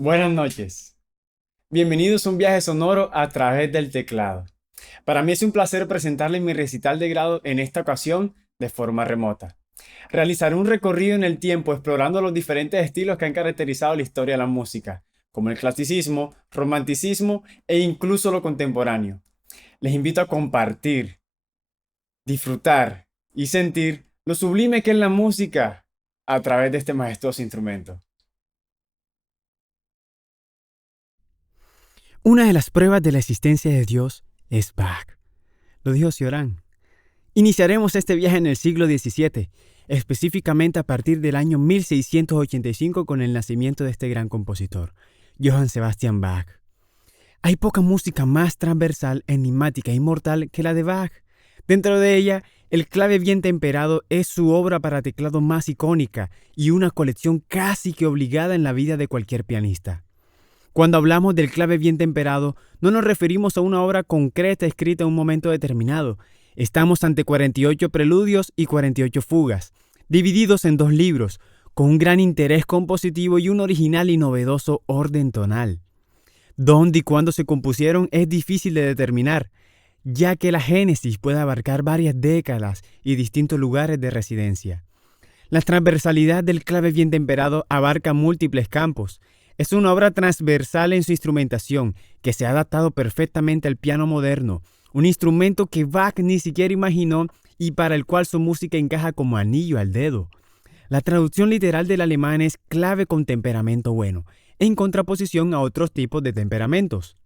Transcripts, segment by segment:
Buenas noches. Bienvenidos a un viaje sonoro a través del teclado. Para mí es un placer presentarles mi recital de grado en esta ocasión de forma remota. Realizaré un recorrido en el tiempo explorando los diferentes estilos que han caracterizado la historia de la música, como el clasicismo, romanticismo e incluso lo contemporáneo. Les invito a compartir, disfrutar y sentir lo sublime que es la música a través de este majestuoso instrumento. Una de las pruebas de la existencia de Dios es Bach. Lo dijo Cioran. Iniciaremos este viaje en el siglo XVII, específicamente a partir del año 1685 con el nacimiento de este gran compositor, Johann Sebastian Bach. Hay poca música más transversal, enigmática e inmortal que la de Bach. Dentro de ella, el clave bien temperado es su obra para teclado más icónica y una colección casi que obligada en la vida de cualquier pianista. Cuando hablamos del clave bien temperado, no nos referimos a una obra concreta escrita en un momento determinado. Estamos ante 48 preludios y 48 fugas, divididos en dos libros, con un gran interés compositivo y un original y novedoso orden tonal. Dónde y cuándo se compusieron es difícil de determinar, ya que la génesis puede abarcar varias décadas y distintos lugares de residencia. La transversalidad del clave bien temperado abarca múltiples campos. Es una obra transversal en su instrumentación, que se ha adaptado perfectamente al piano moderno, un instrumento que Bach ni siquiera imaginó y para el cual su música encaja como anillo al dedo. La traducción literal del alemán es clave con temperamento bueno, en contraposición a otros tipos de temperamentos.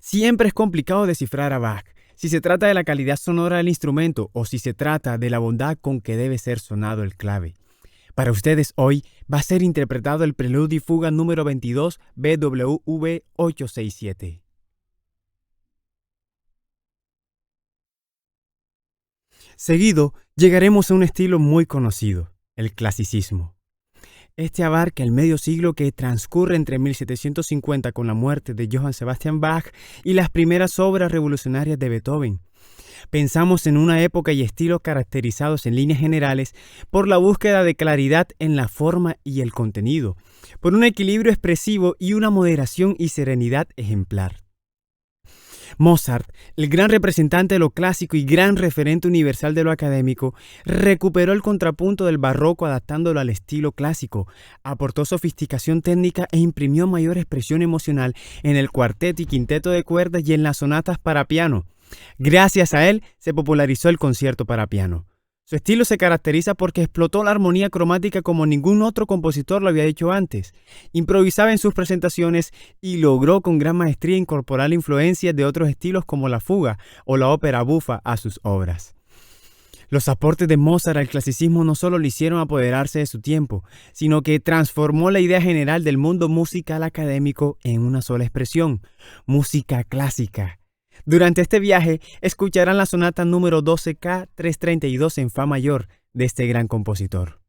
Siempre es complicado descifrar a Bach, si se trata de la calidad sonora del instrumento o si se trata de la bondad con que debe ser sonado el clave. Para ustedes hoy va a ser interpretado el Preludio y Fuga número 22 BWV 867. Seguido, llegaremos a un estilo muy conocido, el clasicismo. Este abarca el medio siglo que transcurre entre 1750 con la muerte de Johann Sebastian Bach y las primeras obras revolucionarias de Beethoven. Pensamos en una época y estilos caracterizados en líneas generales por la búsqueda de claridad en la forma y el contenido, por un equilibrio expresivo y una moderación y serenidad ejemplar. Mozart, el gran representante de lo clásico y gran referente universal de lo académico, recuperó el contrapunto del barroco adaptándolo al estilo clásico, aportó sofisticación técnica e imprimió mayor expresión emocional en el cuarteto y quinteto de cuerdas y en las sonatas para piano. Gracias a él se popularizó el concierto para piano. Su estilo se caracteriza porque explotó la armonía cromática como ningún otro compositor lo había hecho antes. Improvisaba en sus presentaciones y logró con gran maestría incorporar influencias de otros estilos como la fuga o la ópera bufa a sus obras. Los aportes de Mozart al clasicismo no solo le hicieron apoderarse de su tiempo, sino que transformó la idea general del mundo musical académico en una sola expresión: música clásica. Durante este viaje escucharán la sonata número 12K 332 en fa mayor de este gran compositor.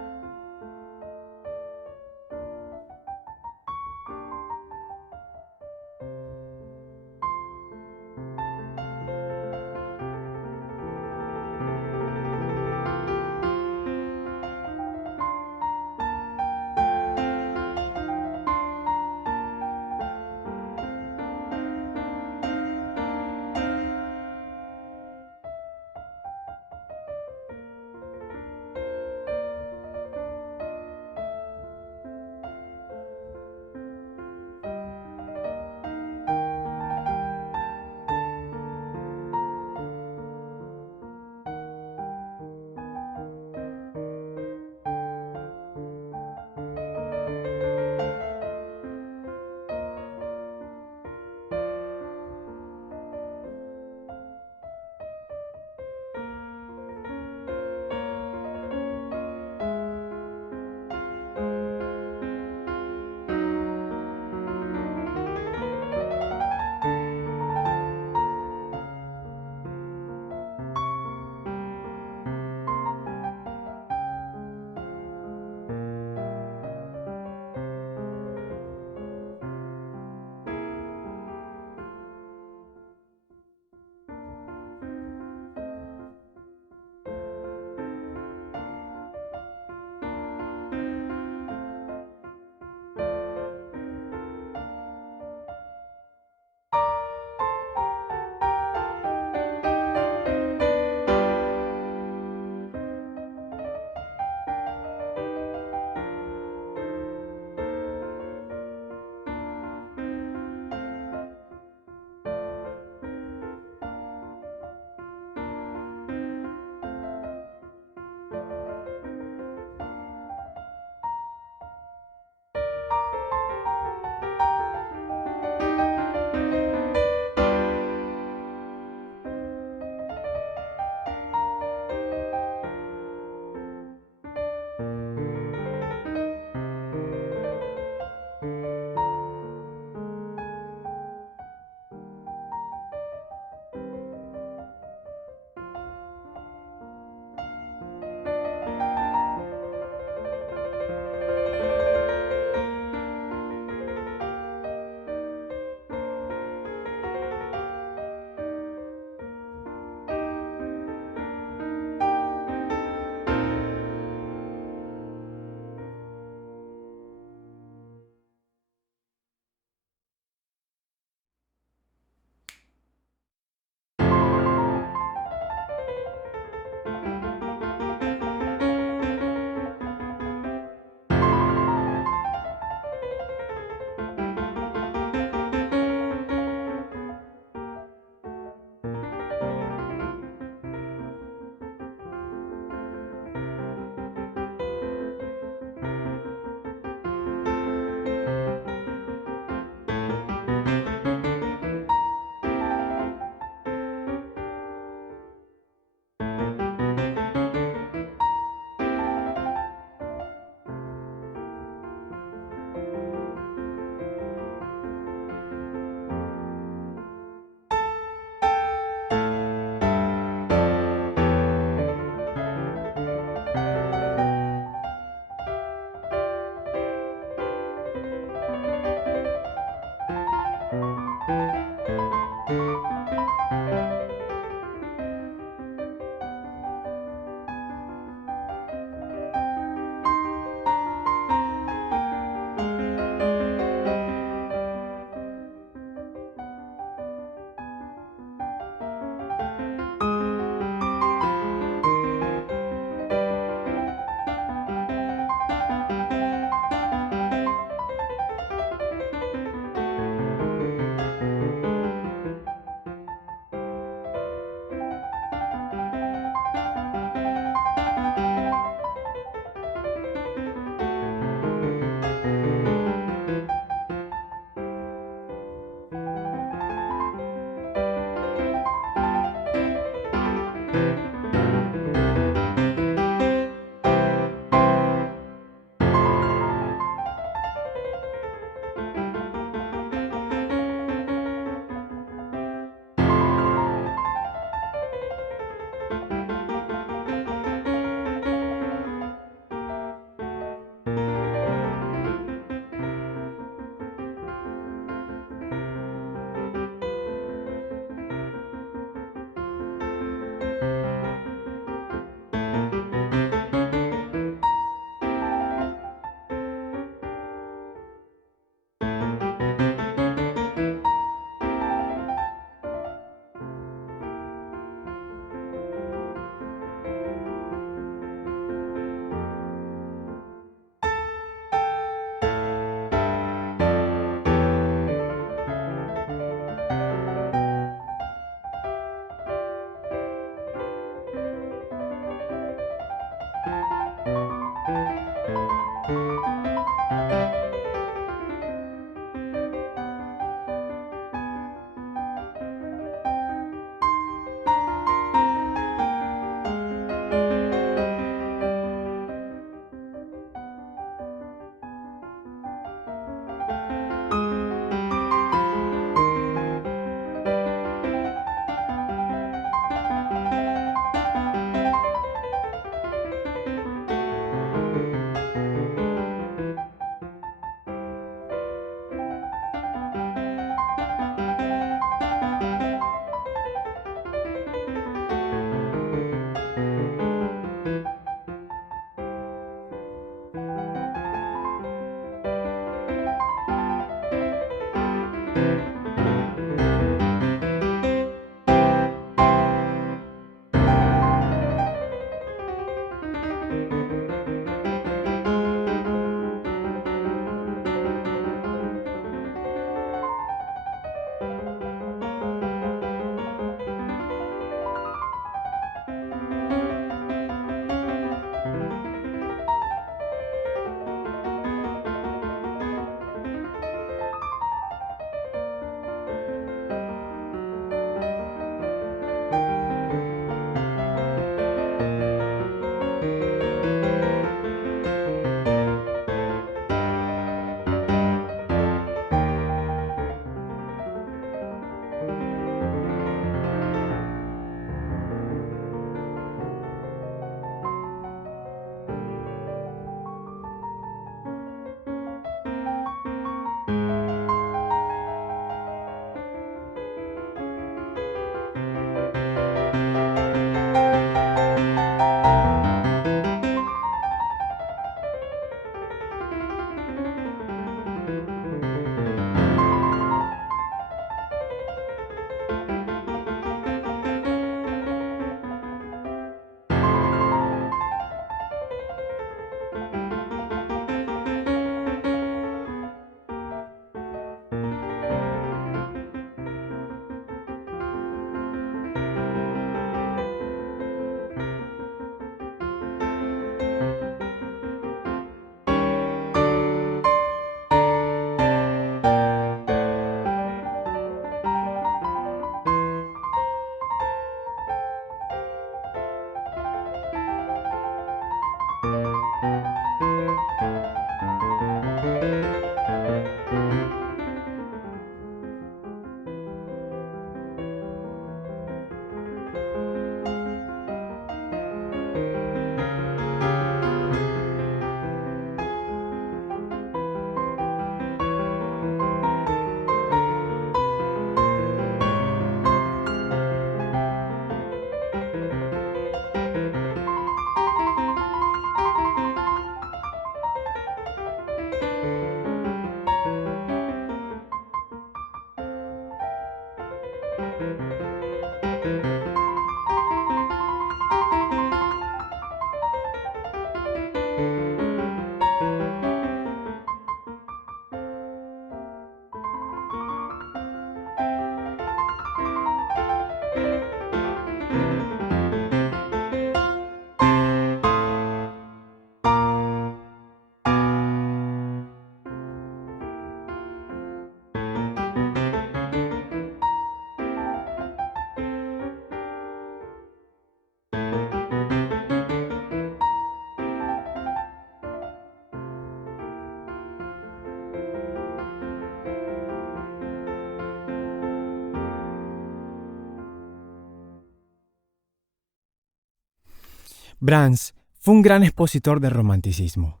Brahms fue un gran expositor del romanticismo,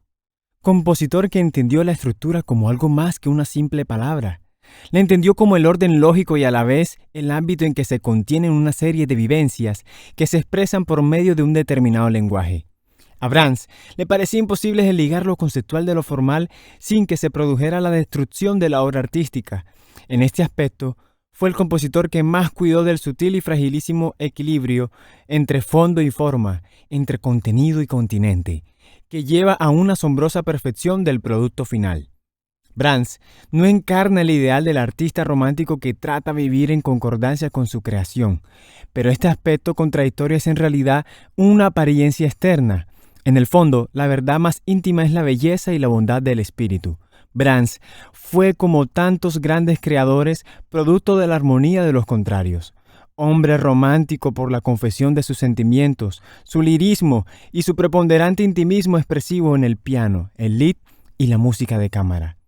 compositor que entendió la estructura como algo más que una simple palabra. La entendió como el orden lógico y a la vez el ámbito en que se contienen una serie de vivencias que se expresan por medio de un determinado lenguaje. A Brahms le parecía imposible desligar lo conceptual de lo formal sin que se produjera la destrucción de la obra artística. En este aspecto, fue el compositor que más cuidó del sutil y fragilísimo equilibrio entre fondo y forma, entre contenido y continente, que lleva a una asombrosa perfección del producto final. Brahms no encarna el ideal del artista romántico que trata de vivir en concordancia con su creación, pero este aspecto contradictorio es en realidad una apariencia externa. En el fondo, la verdad más íntima es la belleza y la bondad del espíritu. Brahms fue, como tantos grandes creadores, producto de la armonía de los contrarios. Hombre romántico por la confesión de sus sentimientos, su lirismo y su preponderante intimismo expresivo en el piano, el lied y la música de cámara.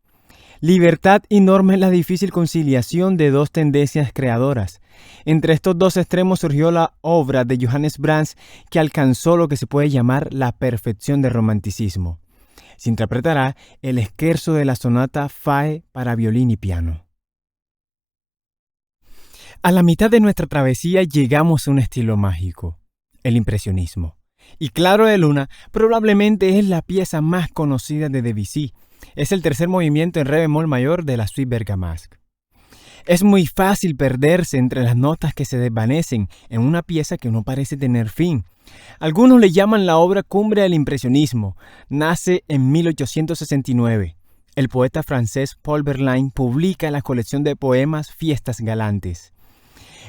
Libertad y norma es la difícil conciliación de dos tendencias creadoras. Entre estos dos extremos surgió la obra de Johannes Brahms, que alcanzó lo que se puede llamar la perfección del romanticismo. Se interpretará el scherzo de la sonata Fae para violín y piano. A la mitad de nuestra travesía llegamos a un estilo mágico, el impresionismo. Y Claro de Luna probablemente es la pieza más conocida de Debussy. Es el tercer movimiento en re bemol mayor de la suite Bergamasque. Es muy fácil perderse entre las notas que se desvanecen en una pieza que no parece tener fin. Algunos le llaman la obra cumbre del impresionismo. Nace en 1869. El poeta francés Paul Verlaine publica la colección de poemas Fiestas Galantes.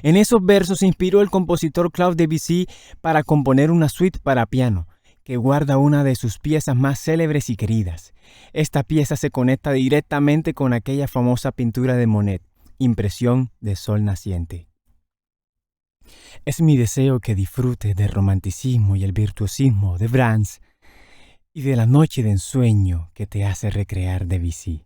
En esos versos se inspiró el compositor Claude Debussy para componer una suite para piano, que guarda una de sus piezas más célebres y queridas. Esta pieza se conecta directamente con aquella famosa pintura de Monet, Impresión de Sol Naciente. Es mi deseo que disfrutes del romanticismo y el virtuosismo de Brahms y de la noche de ensueño que te hace recrear Debussy.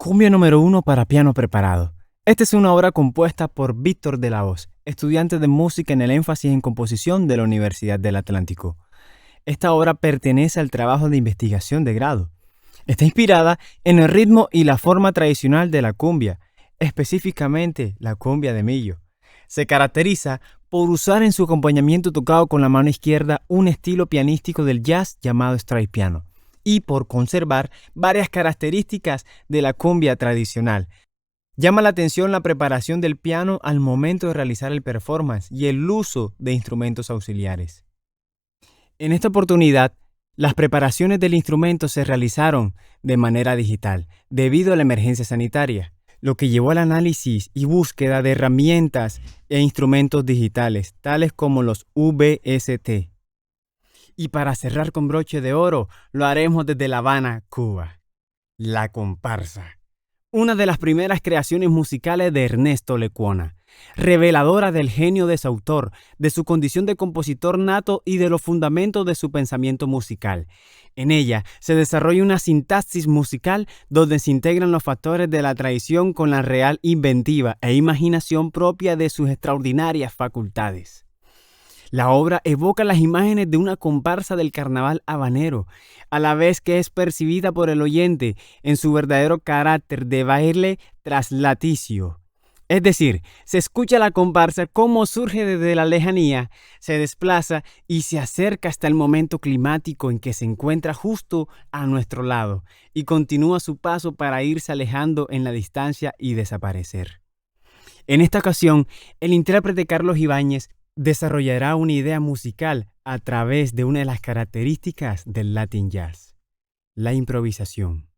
Cumbia número 1 para piano preparado. Esta es una obra compuesta por Víctor de la Hoz, estudiante de música en el énfasis en composición de la Universidad del Atlántico. Esta obra pertenece al trabajo de investigación de grado. Está inspirada en el ritmo y la forma tradicional de la cumbia, específicamente la cumbia de millo. Se caracteriza por usar en su acompañamiento tocado con la mano izquierda un estilo pianístico del jazz llamado stride piano y por conservar varias características de la cumbia tradicional. Llama la atención la preparación del piano al momento de realizar el performance y el uso de instrumentos auxiliares. En esta oportunidad, las preparaciones del instrumento se realizaron de manera digital debido a la emergencia sanitaria, lo que llevó al análisis y búsqueda de herramientas e instrumentos digitales, tales como los VST. Y para cerrar con broche de oro, lo haremos desde La Habana, Cuba. La comparsa. Una de las primeras creaciones musicales de Ernesto Lecuona, reveladora del genio de su autor, de su condición de compositor nato y de los fundamentos de su pensamiento musical. En ella se desarrolla una sintaxis musical donde se integran los factores de la tradición con la real inventiva e imaginación propia de sus extraordinarias facultades. La obra evoca las imágenes de una comparsa del carnaval habanero, a la vez que es percibida por el oyente en su verdadero carácter de baile traslaticio. Es decir, se escucha la comparsa cómo surge desde la lejanía, se desplaza y se acerca hasta el momento climático en que se encuentra justo a nuestro lado y continúa su paso para irse alejando en la distancia y desaparecer. En esta ocasión, el intérprete Carlos Ibáñez desarrollará una idea musical a través de una de las características del Latin Jazz, la improvisación.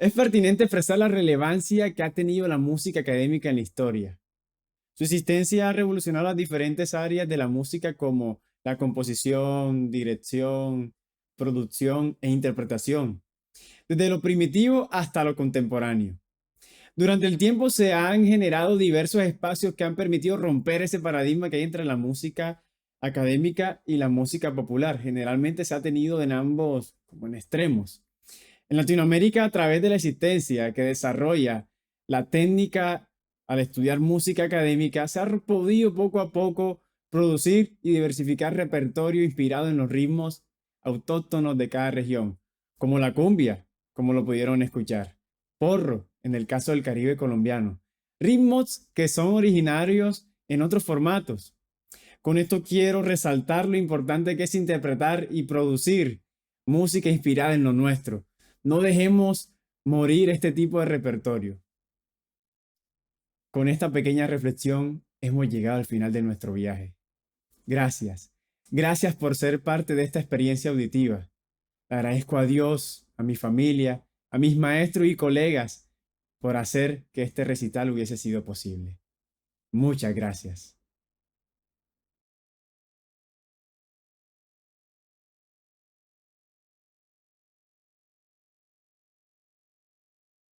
Es pertinente expresar la relevancia que ha tenido la música académica en la historia. Su existencia ha revolucionado las diferentes áreas de la música como la composición, dirección, producción e interpretación, desde lo primitivo hasta lo contemporáneo. Durante el tiempo se han generado diversos espacios que han permitido romper ese paradigma que hay entre la música académica y la música popular. Generalmente se ha tenido en ambos, como en extremos. En Latinoamérica, a través de la existencia que desarrolla la técnica al estudiar música académica, se ha podido poco a poco producir y diversificar repertorio inspirado en los ritmos autóctonos de cada región, como la cumbia, como lo pudieron escuchar, porro, en el caso del Caribe colombiano, ritmos que son originarios en otros formatos. Con esto quiero resaltar lo importante que es interpretar y producir música inspirada en lo nuestro. No dejemos morir este tipo de repertorio. Con esta pequeña reflexión hemos llegado al final de nuestro viaje. Gracias. Gracias por ser parte de esta experiencia auditiva. Agradezco a Dios, a mi familia, a mis maestros y colegas por hacer que este recital hubiese sido posible. Muchas gracias.